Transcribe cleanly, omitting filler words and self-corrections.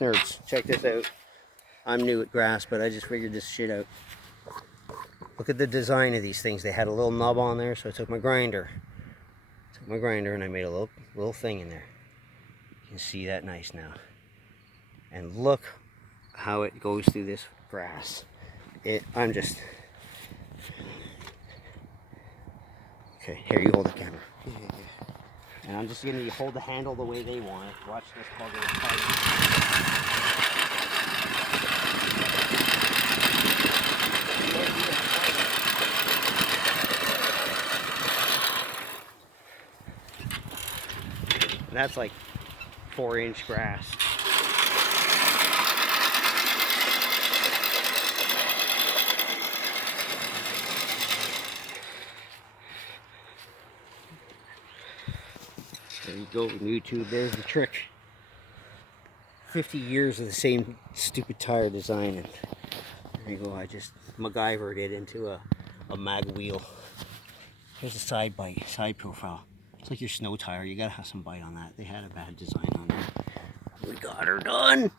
Nerds, check this out. I'm new at grass, but I just figured this shit out. Look at the design of these things. They had a little knob on there, so I took my grinder. And I made a little thing in there. You can see that nice now. And look how it goes through this grass. I'm just... Okay, here, you hold the camera. And I'm just going to hold the handle the way they want it. Watch this bugger. And that's like 4-inch grass. There you go, YouTube, there's the trick. 50 years of the same stupid tire design, and there you go, I just MacGyvered it into a mag wheel. Here's a side profile. It's like your snow tire, you gotta have some bite on that. They had a bad design on there. We got her done!